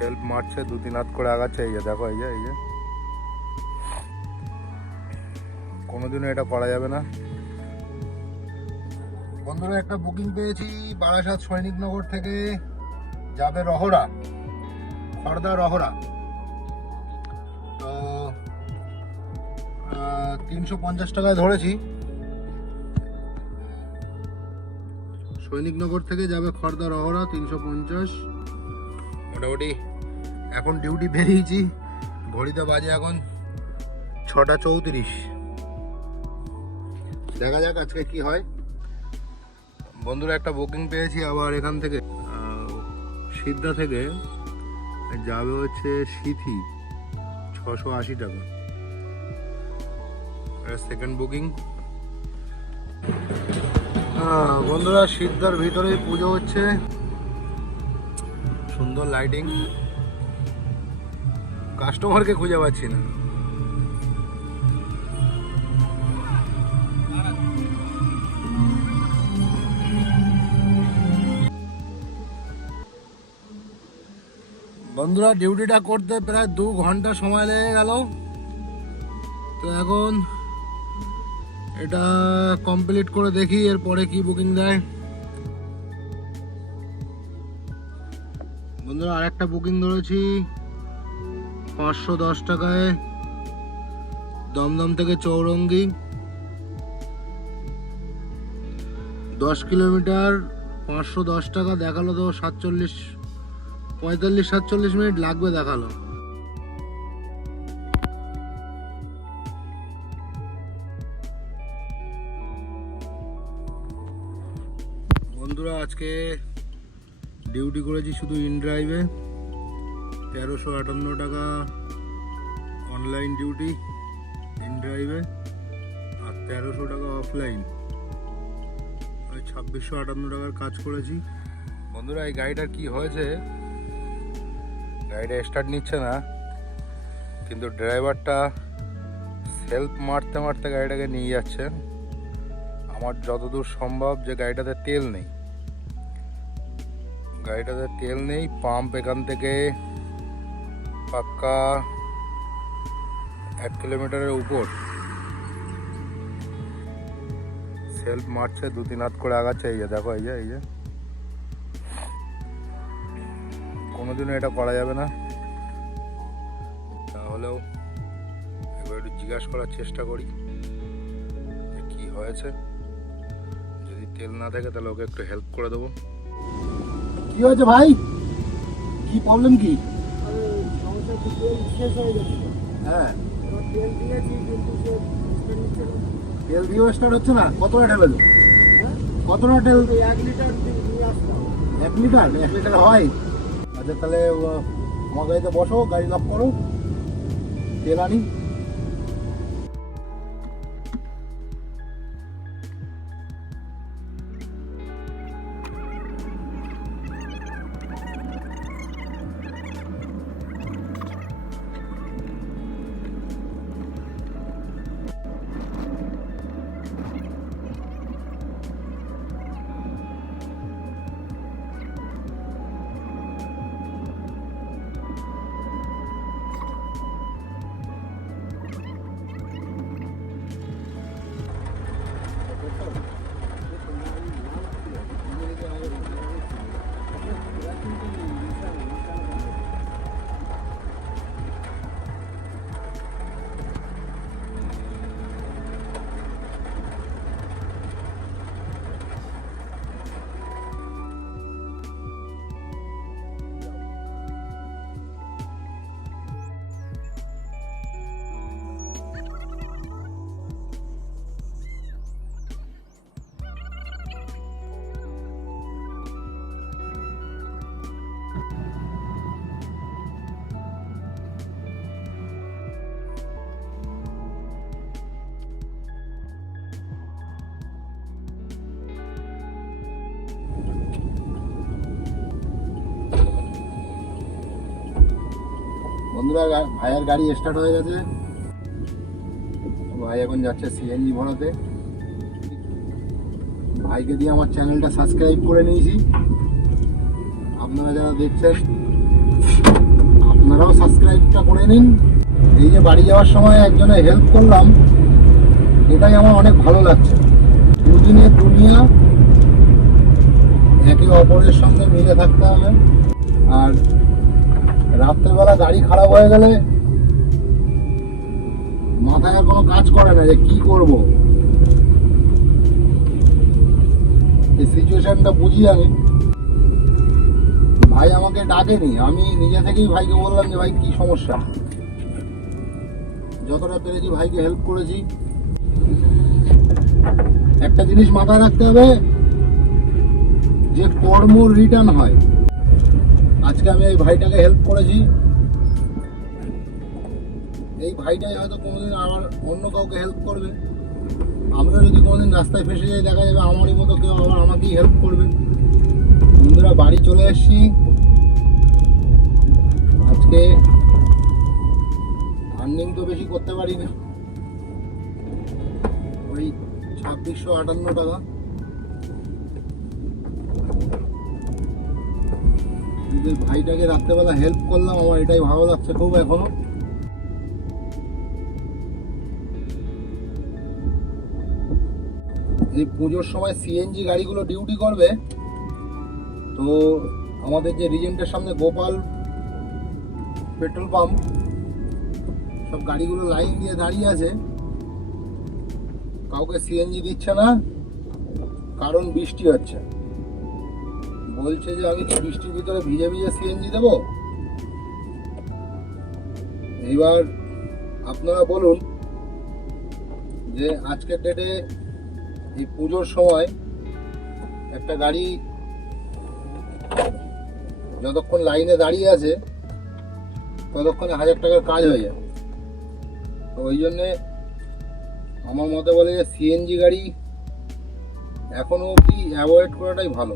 Self মারছে, 2-3 হাত করে আগাচ্ছে। এই যে দেখো, এই যে কোনোদিনও এটা করা যাবে না বন্ধুরা। একটা বুকিং পেয়েছি বারাসাত সৈনিকনগর থেকে, যাবে রহরা, খড়দা রহরা। তো 350 টাকায় ধরেছি। সৈনিকনগর থেকে যাবে খড়দা রহরা, 350 মোটামুটি। এখন ডিউটি বেরিয়েছি, ঘড়িতে বাজে এখন 6টা 34। দেখা যাক আজকে কি হয় বন্ধুরা। একটা বুকিং পেয়েছি আবার এখান থেকে, সিদ্ধা থেকে যাবে হচ্ছে সিথি, 680 টাকা। Second booking. বন্ধুরা সিদ্ধার ভিতরে পুজো হচ্ছে, সুন্দর লাইটিং, কাস্টমারকে খুঁজে পাচ্ছি না। বন্ধুরা ডিউটিটা করতে প্রায় 2 ঘন্টা সময় লেগে গেল। তো এখন এটা কমপ্লিট করে দেখি এরপরে কি বুকিং দেয়। বন্ধুরা আরেকটা বুকিং ধরেছি 510 টাকায়, দমদম থেকে চৌরঙ্গি, 10 কিলোমিটার, 510 টাকা। দেখালো তো 45-47 মিনিট লাগবে দেখালো। বন্ধুরা আজকে ডিউটি করেছি শুধু ইন ড্রাইভে, 1358 টাকা অনলাইন ডিউটি ইন ড্রাইভে, আর 1300 টাকা অফলাইন, 2658 টাকার কাজ করেছি। বন্ধুরা এই গাড়িটার কি হয়েছে, গাড়িটা স্টার্ট নিচ্ছে না, কিন্তু ড্রাইভারটা সেলফ মারতে মারতে গাড়িটাকে নিয়ে যাচ্ছে। আমার যতদূর সম্ভব যে গাড়িটাতে তেল নেই, পাম্প এখান থেকে পাক্কা 1 কিলোমিটারের উপর। সেলফ মারছে, 2-3 হাত করে আগাচ্ছে। এই যে দেখো, এই যে কোনোদিনও এটা করা যাবে না। তাহলেও এবার একটু জিজ্ঞাসা করার চেষ্টা করি যে কি হয়েছে। যদি তেল না থাকে তাহলে ওকে একটু হেল্প করে দেবো। কি হয়েছে ভাই, কি প্রবলেম কি? হ্যাঁ তেল দিয়েও স্টার্ট হচ্ছে না। কতটা ঢেলে? কতটা তেল? 1 লিটার নিয়ে আসতে হবে। 1 লিটার হয়? আচ্ছা তাহলে আমার গাড়িতে বসো, গাড়ি লক করো, তেল আনি। বন্ধুরা ভাইয়ের গাড়ি স্টার্ট হয়ে গেছে, ভাই এখন যাচ্ছে সিএনজি ভরাতে। ভাইকে দিয়ে আমার চ্যানেলটা সাবস্ক্রাইব করে নিয়েছি। আপনারা যারা দেখছেন আপনারাও সাবস্ক্রাইবটা করে নিন। এই যে বাড়ি যাওয়ার সময় একজনের হেল্প করলাম, এটাই আমার অনেক ভালো লাগছে। দুদিনের দুনিয়া, একে অপরের সঙ্গে মিলে থাকতে হবে। আর রাত্রেবেলা গাড়ি খারাপ হয়ে গেলে মাথায় আর কোনো কাজ করে না যে কি করব। এই সিচুয়েশনটা বুঝি আমি। ভাই আমাকে ডাকেনি, আমি নিজে থেকেই ভাইকে বললাম যে ভাই কি সমস্যা। যতটা পেরেছি ভাইকে হেল্প করেছি। একটা জিনিস মাথায় রাখতে হবে যে কর্ম রিটার্ন হয়। আজকে আমি এই ভাইটাকে হেল্প করেছি, এই ভাইটাই হয়তো কোনোদিন আবার অন্য কাউকে হেল্প করবে। আমরা যদি কোনোদিন রাস্তায় ফেসে যাই, দেখা যাবে আমারই মতো কেউ আবার আমাকেই হেল্প করবে। বন্ধুরা, বাড়ি চলে এসেছি। আজকে আর্নিং তো বেশি করতে পারি না, ওই 2658 টাকা। কিন্তু ভাইটাকে রাত্রেবেলা হেল্প করলাম, আমার এটাই ভালো লাগছে খুব এখনো। এই পুজোর সময় সিএনজি গাড়িগুলো ডিউটি করবে, তো আমাদের যে রিজেন্টের সামনে গোপাল পেট্রোল পাম্প, সব গাড়িগুলো লাইন দিয়ে দাঁড়িয়ে আছে, কাউকে সিএনজি দিচ্ছে না, কারণ বৃষ্টি হচ্ছে। বলছে যে আমি বৃষ্টির ভিতরে ভিজে ভিজে সিএনজি দেবো। এইবার আপনারা বলুন যে আজকের ডেটে এই পুজোর সময় একটা গাড়ি যতক্ষণ লাইনে দাঁড়িয়ে আছে ততক্ষণে 1000 টাকার কাজ হয়ে যাবে। তো ওই জন্যে আমার মতে বলে যে সিএনজি গাড়ি এখনো অবধি অ্যাভয়েড করাটাই ভালো।